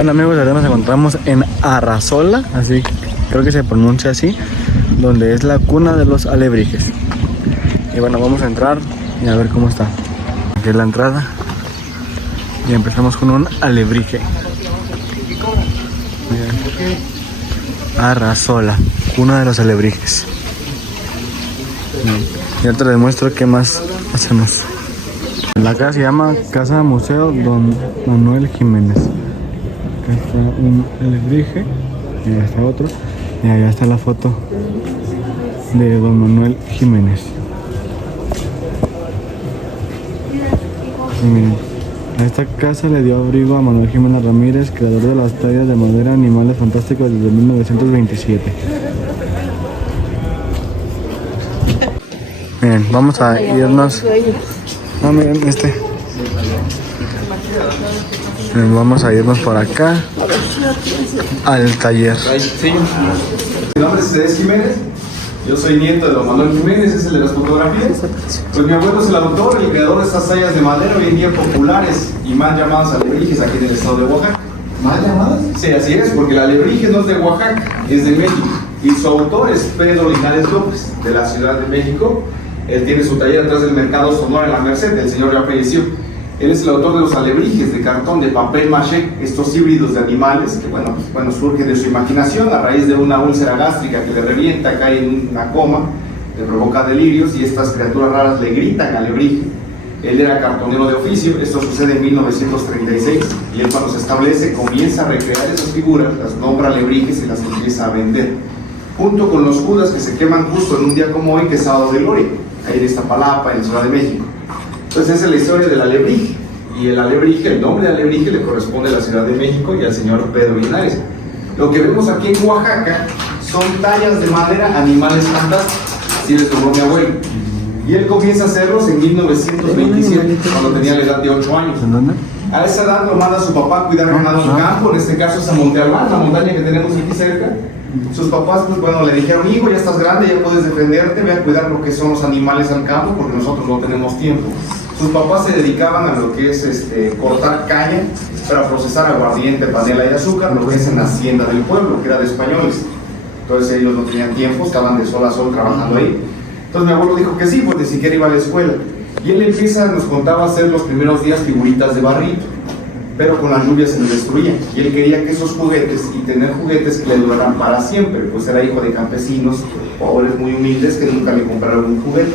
Bueno amigos, ahora nos encontramos en Arrazola, así creo que se pronuncia así, donde es la cuna de los alebrijes. Y bueno, vamos a entrar y a ver cómo está. Aquí es la entrada y empezamos con un alebrije. Miren. Arrazola, cuna de los alebrijes. Y ahorita les muestro qué más hacemos. La casa se llama Casa Museo Don Manuel Jiménez. Acá está un alebrije y acá está otro. Y allá está la foto de Don Manuel Jiménez. Y miren, a esta casa le dio abrigo a Manuel Jiménez Ramírez, creador de las tallas de madera Animales Fantásticos desde 1927. Miren, vamos a irnos. Ah, miren Miren, vamos a irnos por acá al taller. Mi nombre es César Jiménez, yo soy nieto de don Manuel Jiménez, es el de las fotografías. Pues mi abuelo es el autor, el creador de estas tallas de madera hoy en día populares y mal llamadas alebrijes aquí en el estado de Oaxaca. ¿Mal llamadas? Sí, así es, porque el alebrije no es de Oaxaca, es de México. Y su autor es Pedro Linares López, de la Ciudad de México. Él tiene su taller atrás del Mercado Sonora en la Merced, el señor ya falleció. Él es el autor de los alebrijes de cartón, de papel maché, estos híbridos de animales que, bueno, surgen de su imaginación a raíz de una úlcera gástrica que le revienta, cae en una coma, le provoca delirios y estas criaturas raras le gritan alebrije. Él era cartonero de oficio, esto sucede en 1936 y él cuando se establece comienza a recrear esas figuras, las nombra alebrijes y las empieza a vender. Junto con los judas que se queman justo en un día como hoy, que es sábado de gloria, ahí en Iztapalapa, en la Ciudad de México. Entonces esa es la historia del alebrije, y el alebrije, el nombre de alebrije le corresponde a la Ciudad de México y al señor Pedro Linares. Lo que vemos aquí en Oaxaca son tallas de madera, animales fantásticos, así les tomó mi abuelo. Y él comienza a hacerlos en 1927, cuando tenía la edad de 8 años. ¿En dónde? A esa edad lo manda su papá a cuidar ganado en campo, en este caso es a Monte Albán, la montaña que tenemos aquí cerca. Sus papás, pues bueno, le dijeron: hijo, ya estás grande, ya puedes defenderte, ve a cuidar lo que son los animales al campo, porque nosotros no tenemos tiempo. Sus papás se dedicaban a lo que es cortar caña para procesar aguardiente, panela y azúcar, lo que es en la hacienda del pueblo, que era de españoles. Entonces ellos no tenían tiempo, estaban de sol a sol trabajando ahí. Entonces mi abuelo dijo que sí, pues ni siquiera iba a la escuela. Y él nos contaba hacer los primeros días figuritas de barrito, pero con las lluvias se les destruían. Y él quería que esos juguetes, y tener juguetes que le duraran para siempre, pues era hijo de campesinos, pobres, muy humildes, que nunca le compraron un juguete.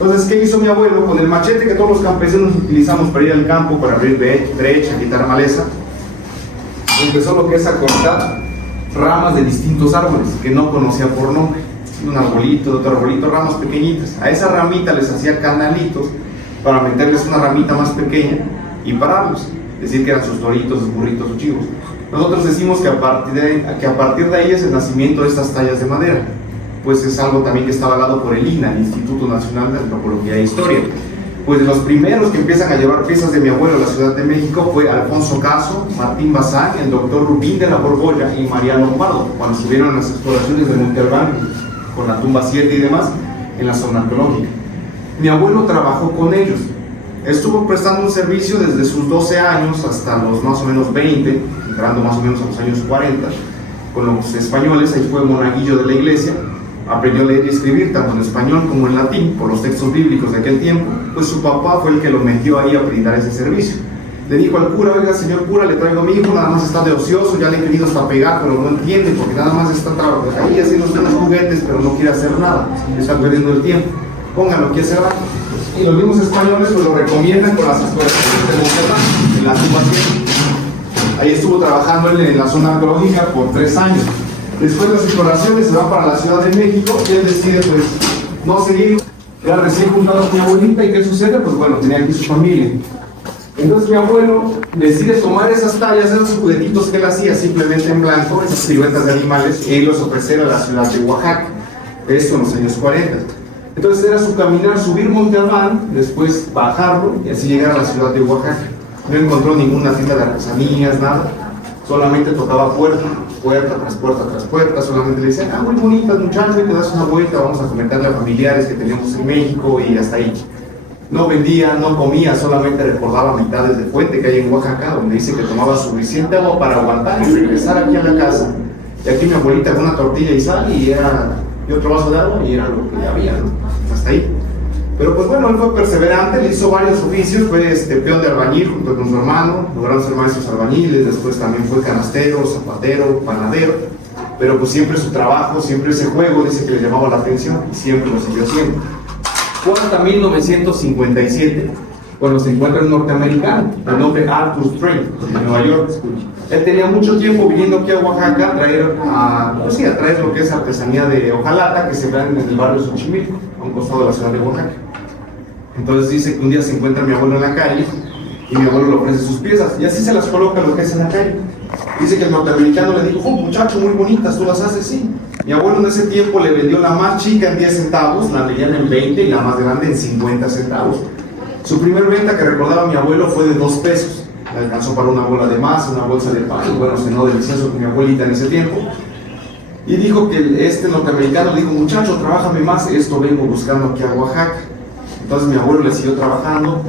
Entonces, ¿qué hizo mi abuelo? Con el machete que todos los campesinos utilizamos para ir al campo, para abrir brecha, quitar maleza, empezó lo que es a cortar ramas de distintos árboles que no conocía por nombre. Un arbolito, otro arbolito, ramas pequeñitas. A esa ramita les hacía canalitos para meterles una ramita más pequeña y pararlos. Decir que eran sus toritos, sus burritos, sus chivos. Nosotros decimos que a partir de ahí es el nacimiento de estas tallas de madera. Pues es algo también que está avalado por el INAH, el Instituto Nacional de Antropología e Historia. Pues de los primeros que empiezan a llevar piezas de mi abuelo a la Ciudad de México fue Alfonso Caso, Martín Bazán, el doctor Rubín de la Borbolla y María Lombardo, cuando estuvieron en las exploraciones de Monte Albán, con la tumba 7 y demás, en la zona arqueológica. Mi abuelo trabajó con ellos. Estuvo prestando un servicio desde sus 12 años hasta los más o menos 20, entrando más o menos a los años 40, con los españoles. Ahí fue monaguillo de la iglesia. Aprendió a leer y escribir tanto en español como en latín por los textos bíblicos de aquel tiempo. Pues su papá fue el que lo metió ahí a brindar ese servicio. Le dijo al cura: oiga, señor cura, le traigo a mi hijo, nada más está de ocioso, ya le he querido hasta pegar, pero no entiende, porque nada más está ahí haciendo unos juguetes, pero no quiere hacer nada, está perdiendo el tiempo. Póngalo aquí a hacer algo. Y los mismos españoles pues lo recomiendan con las exploraciones de Monterrey, en la tumba 7. Ahí estuvo trabajando él en la zona arqueológica por 3 años. Después de las exploraciones se va para la Ciudad de México y él decide pues no seguir. Era recién juntado con mi abuelita, y ¿qué sucede? Pues bueno, tenía aquí su familia. Entonces mi abuelo decide tomar esas tallas, esos juguetitos que él hacía simplemente en blanco, esas siluetas de animales, y los ofrecer a la ciudad de Oaxaca. Esto en los años 40. Entonces era su caminar, subir Monte Albán, después bajarlo y así llegar a la ciudad de Oaxaca. No encontró ninguna tienda de artesanías, nada. Solamente tocaba puerta tras puerta. Solamente le decían: muy bonitas muchachos, te das una vuelta, vamos a comentarle a familiares que tenemos en México, y hasta ahí. No vendía, no comía, solamente recordaba mitades de fuente que hay en Oaxaca, donde dice que tomaba suficiente agua para aguantar y regresar aquí a la casa. Y aquí mi abuelita con una tortilla y sal y otro vaso de agua y era lo que había, ¿no? Hasta ahí. Pero pues bueno, él fue perseverante, le hizo varios oficios, fue peón de albañil junto con su hermano, lograron ser maestros albañiles, después también fue canastero, zapatero, panadero, pero pues siempre su trabajo, siempre ese juego, dice que le llamaba la atención y siempre lo siguió haciendo. Fue hasta 1957 cuando se encuentra un norteamericano, de nombre Arthur Strain, de Nueva York. Él tenía mucho tiempo viniendo aquí a Oaxaca a traer lo que es artesanía de hojalata que se vende en el barrio Xochimilco, a un costado de la ciudad de Oaxaca. Entonces dice que un día se encuentra mi abuelo en la calle y mi abuelo le ofrece sus piezas y así se las coloca lo que es en la calle. Dice que el norteamericano le dijo: oh, muchacho, muy bonitas, ¿tú las haces? Sí. Mi abuelo en ese tiempo le vendió la más chica en 10 centavos, la mediana en 20 y la más grande en 50 centavos. Su primer venta que recordaba mi abuelo fue de 2 pesos. Le alcanzó para una bola de masa, una bolsa de pan, y bueno, cenó delicioso con mi abuelita en ese tiempo. Y dijo que este norteamericano le dijo: muchacho, trabájame más, esto vengo buscando aquí a Oaxaca. Entonces mi abuelo le siguió trabajando,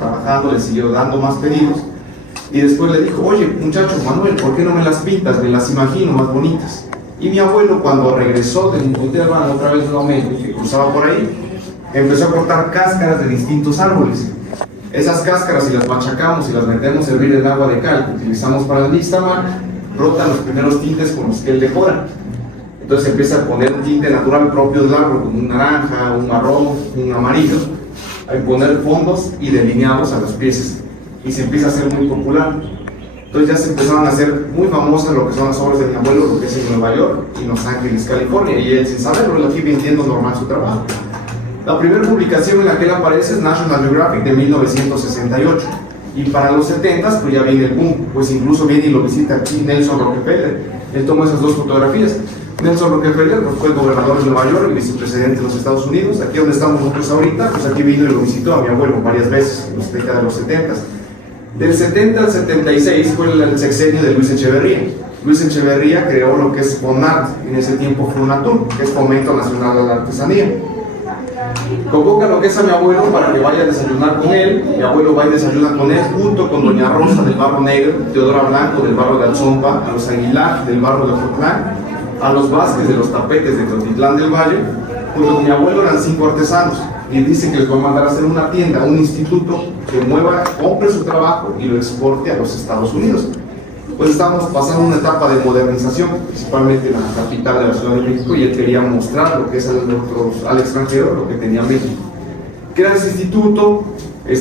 le siguió dando más pedidos. Y después le dijo: oye, muchacho Manuel, ¿por qué no me las pintas? Me las imagino más bonitas. Y mi abuelo, cuando regresó de Monterrey otra vez nuevamente, que cruzaba por ahí, empezó a cortar cáscaras de distintos árboles. Esas cáscaras, si las machacamos y las metemos a hervir en agua de cal que utilizamos para el nixtamal, brotan los primeros tintes con los que él decora. Entonces empieza a poner un tinte natural propio del árbol, como un naranja, un marrón, un amarillo, a imponer fondos y delineados a las piezas. Y se empieza a hacer muy popular. Entonces ya se empezaron a hacer muy famosas lo que son las obras de mi abuelo, lo que es en Nueva York y Los Ángeles, California, y él sin saberlo, él aquí vendiendo normal su trabajo. La primera publicación en la que él aparece es National Geographic de 1968, y para los 70s pues ya viene el boom, pues incluso viene y lo visita aquí Nelson Rockefeller. Él tomó esas 2 fotografías. Nelson Rockefeller pues, fue gobernador de Nueva York y vicepresidente de los Estados Unidos. Aquí donde estamos nosotros ahorita, pues aquí vino y lo visitó a mi abuelo varias veces en los décadas de los 70s. Del 70 al 76 fue el sexenio de Luis Echeverría. Luis Echeverría creó lo que es FONART, en ese tiempo FONATUR, que es Fomento Nacional de la Artesanía. Convoca lo que es a mi abuelo para que vaya a desayunar con él. Mi abuelo va y desayuna con él junto con doña Rosa del Barro Negro, Teodora Blanco del Barro de Alzompa, a los Aguilar del Barro de Ocotlán, a los Vázquez de los Tapetes de Teotitlán del Valle. Junto con mi abuelo eran 5 artesanos y dice que les va a mandar a hacer una tienda, un instituto que compre su trabajo y lo exporte a los Estados Unidos. Pues estamos pasando una etapa de modernización, principalmente en la capital de la Ciudad de México, y él quería mostrar lo que es al extranjero, lo que tenía México. Crea ese instituto,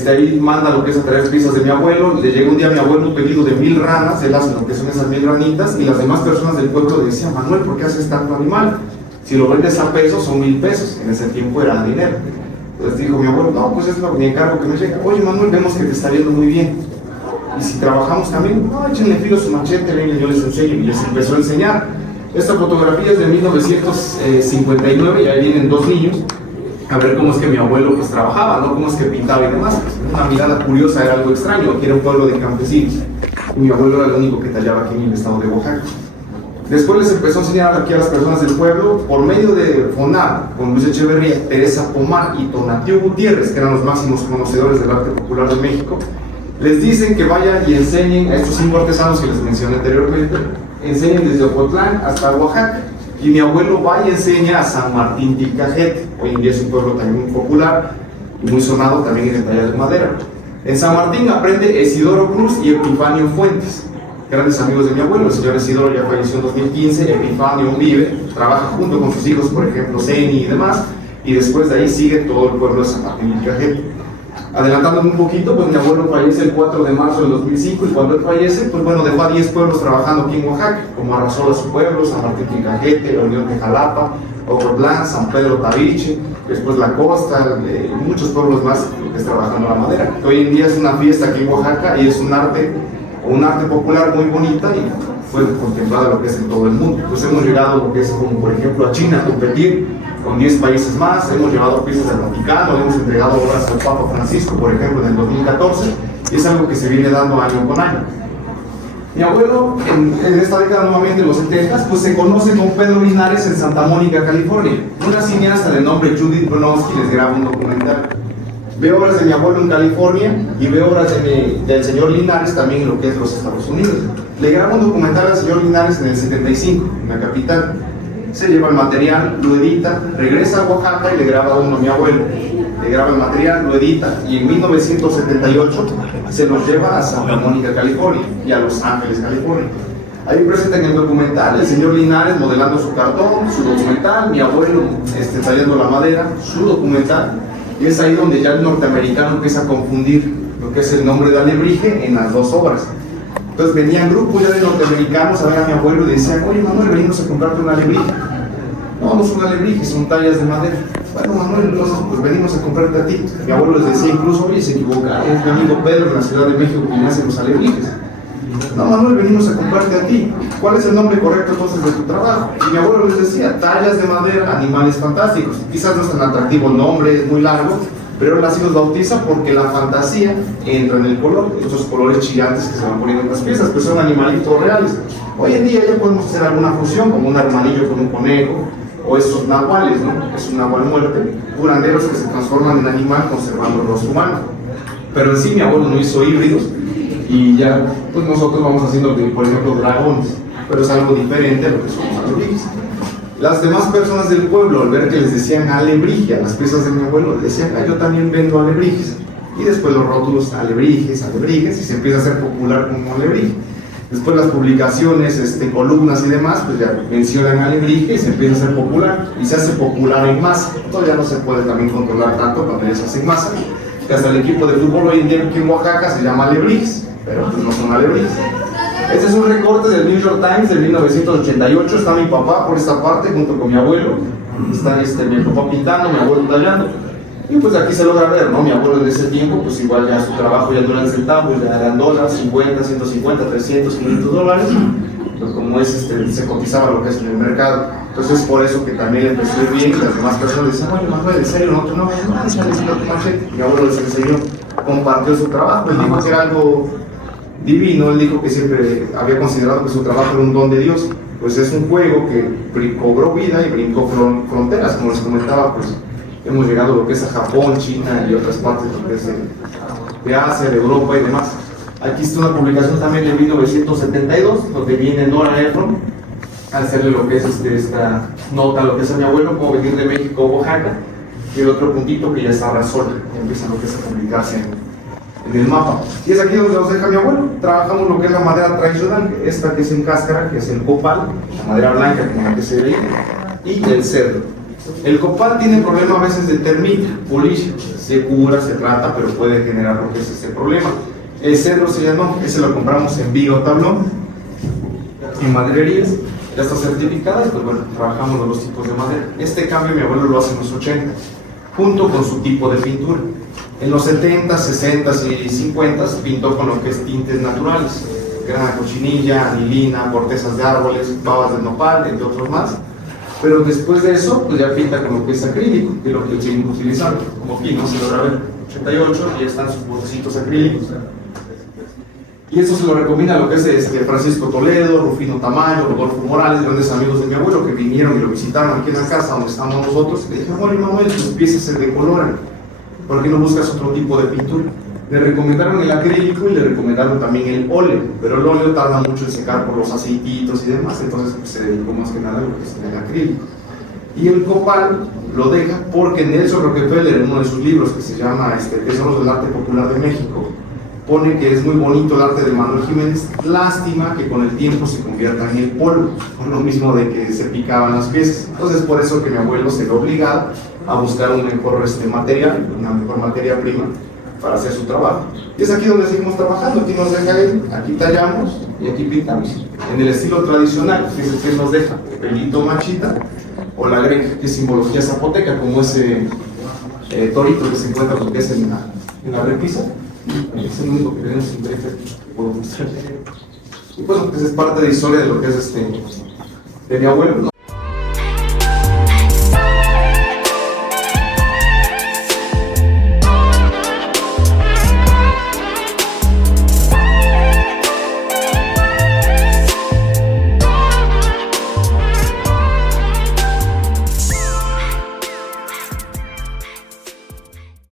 ahí manda lo que es a traer piezas de mi abuelo. Le llega un día a mi abuelo un pedido de 1000 ranas, él hace lo que son esas 1000 ranitas, y las demás personas del pueblo le decían: Manuel, ¿por qué haces tanto animal? Si lo vendes a pesos son 1000 pesos, en ese tiempo era dinero. Entonces dijo mi abuelo: no, pues es mi encargo que me llega. Oye Manuel, vemos que te está yendo muy bien. Y si trabajamos también, no, échenle filo a su machete, venga, yo les enseño. Y les empezó a enseñar. Esta fotografía es de 1959, y ahí vienen 2 niños a ver cómo es que mi abuelo pues trabajaba, ¿no? Cómo es que pintaba y demás. Pues, una mirada curiosa, era algo extraño, aquí era un pueblo de campesinos. Y mi abuelo era el único que tallaba aquí en el estado de Oaxaca. Después les empezó a enseñar aquí a las personas del pueblo, por medio de FONAR, con Luis Echeverría, Teresa Pomar y Tonatiuh Gutiérrez, que eran los máximos conocedores del arte popular de México. Les dicen que vayan y enseñen a estos 5 artesanos que les mencioné anteriormente, enseñen desde Ocotlán hasta Oaxaca. Y mi abuelo va y enseña a San Martín Ticajete, hoy en día es un pueblo también muy popular y muy sonado también en el taller de madera. En San Martín aprende Isidoro Cruz y Epifanio Fuentes, grandes amigos de mi abuelo. El señor Isidoro ya falleció en 2015, Epifanio vive, trabaja junto con sus hijos, por ejemplo, Zeni y demás, y después de ahí sigue todo el pueblo de San Martín Ticajete. Adelantándome un poquito, pues mi abuelo fallece el 4 de marzo del 2005, y cuando él fallece, pues bueno, dejó a 10 pueblos trabajando aquí en Oaxaca, como Arrasola su pueblo, San Martín Ticajete, la Unión de Jalapa, Ocotlán, San Pedro Tabiche, después La Costa, muchos pueblos más que es trabajando la madera. Hoy en día es una fiesta aquí en Oaxaca y es un arte popular muy bonita y fue contemplada lo que es en todo el mundo. Pues hemos llegado lo que es como por ejemplo a China a competir con 10 países más, hemos llevado piezas al Vaticano, hemos entregado obras al Papa Francisco, por ejemplo, en el 2014, y es algo que se viene dando año con año. Mi abuelo, en esta década nuevamente, en los 70, pues se conoce con Pedro Linares en Santa Mónica, California. Una cineasta de nombre Judith Bronowski les graba un documental. Veo obras de mi abuelo en California y veo obras del señor Linares también en lo que es los Estados Unidos. Le grabo un documental al señor Linares en el 75, en la capital. Se lleva el material, lo edita, regresa a Oaxaca y le graba uno a mi abuelo. Le graba el material, lo edita y en 1978 se los lleva a Santa Mónica, California y a Los Ángeles, California. Ahí presenta en el documental el señor Linares modelando su cartón, su documental, mi abuelo tallando la madera, su documental. Y es ahí donde ya el norteamericano empieza a confundir lo que es el nombre de alebrije en las dos obras. Entonces venían grupos ya de norteamericanos a ver a mi abuelo y decían: oye Manuel, venimos a comprarte una alebrije. No, no son alebrijes, son tallas de madera. Bueno Manuel, entonces pues venimos a comprarte a ti. Mi abuelo les decía incluso: oye, se equivoca, es mi amigo Pedro en la Ciudad de México quien hace los alebrijes. No Manuel, venimos a comprarte a ti. ¿Cuál es el nombre correcto entonces de tu trabajo? Y mi abuelo les decía: tallas de madera, animales fantásticos. Quizás no es tan atractivo el nombre, es muy largo, pero él así los bautiza porque la fantasía entra en el color, estos colores chillantes que se van poniendo en las piezas, pues son animalitos reales. Hoy en día ya podemos hacer alguna fusión, como un hermanillo con un conejo, o esos nahuales, ¿no? Es un nahual muerte, curanderos que se transforman en animal conservando el rostro humano. Pero en sí mi abuelo no hizo híbridos y ya pues nosotros vamos haciendo, por ejemplo, dragones, pero es algo diferente a lo que somos alebrijes. Las demás personas del pueblo, al ver que les decían alebrije a las piezas de mi abuelo, les decían: yo también vendo alebrijes. Y después los rótulos alebrijes, alebrijes, y se empieza a hacer popular como alebrije. Después las publicaciones, columnas y demás, pues ya mencionan alebrije y se empieza a hacer popular. Y se hace popular en masa. Esto ya no se puede también controlar tanto cuando ya se hace en masa. Que hasta el equipo de fútbol hoy en día aquí en Oaxaca se llama alebrijes, pero pues no son alebrijes. Este es un recorte del New York Times del 1988. Está mi papá por esta parte junto con mi abuelo. Está mi papá pintando, mi abuelo tallando. Y pues aquí se logra ver, ¿no? Mi abuelo en ese tiempo, pues igual ya su trabajo ya no eran centavos, ya eran dólares, 50, 150, 300, 500 dólares. Pues como es, se cotizaba lo que es en el mercado. Entonces por eso que también le empezó a ir bien y las demás personas decían: oye Manuel, ¿en serio? No, tú no, mi abuelo les enseñó, compartió su trabajo, él dijo que era algo divino, él dijo que siempre había considerado que su trabajo era un don de Dios. Pues es un juego que cobró vida y brincó fronteras, como les comentaba, pues hemos llegado a lo que es a Japón, China y otras partes de Asia, de Europa y demás. Aquí está una publicación también de 1972, donde viene Nora Ephron a hacerle lo que es esta nota, lo que es a mi abuelo, como venir de México a Oaxaca, y el otro puntito que ya está Razola, y empieza lo que es a publicarse en el mapa. Y es aquí donde nos deja mi abuelo. Trabajamos lo que es la madera tradicional, esta que es en cáscara, que es el copal, la madera blanca como la que se ve, y el cedro. El copal tiene problema a veces de termita, polilla, se cura, se trata, pero puede generar lo que es este problema. El cedro se llama, ese lo compramos en Vigo Tablón, en madererías, ya está certificada, y pues bueno, trabajamos los dos tipos de madera. Este cambio mi abuelo lo hace en los 80, junto con su tipo de pintura. En los 70, 60 y 50 pintó con lo que es tintes naturales, grana cochinilla, anilina, cortezas de árboles, babas de nopal, entre otros más. Pero después de eso, pues ya pinta con lo que es acrílico, que es lo que seguimos utilizando. Como aquí, ¿no? Se logra ver, 88, y ya están sus botecitos acrílicos. Y eso se lo recomienda lo que es Francisco Toledo, Rufino Tamayo, Rodolfo Morales, grandes amigos de mi abuelo que vinieron y lo visitaron aquí en la casa donde estamos nosotros. Le dije: Manuel, tus piezas se decoloran, ¿por qué no buscas otro tipo de pintura? Le recomendaron el acrílico y le recomendaron también el óleo, pero el óleo tarda mucho en secar por los aceititos y demás, entonces pues, se dedicó más que nada a lo que es el acrílico. Y el copal lo deja porque Nelson Rockefeller, en uno de sus libros que se llama Tesoros del Arte Popular de México, pone que es muy bonito el arte de Manuel Jiménez, lástima que con el tiempo se convierta en el polvo, por lo mismo de que se picaban las piezas. Entonces por eso que mi abuelo se ve obligado a buscar un mejor material, una mejor materia prima para hacer su trabajo. Y es aquí donde seguimos trabajando. Aquí nos deja él, aquí tallamos y aquí pintamos en el estilo tradicional. Fíjense que nos deja el pelito machita o la greca, que es simbología zapoteca, como ese torito que se encuentra lo que es en la repisa. Es el único que tenemos en greca que puedo mostrar. Y bueno, pues es parte de la historia de lo que es de mi abuelo, ¿no?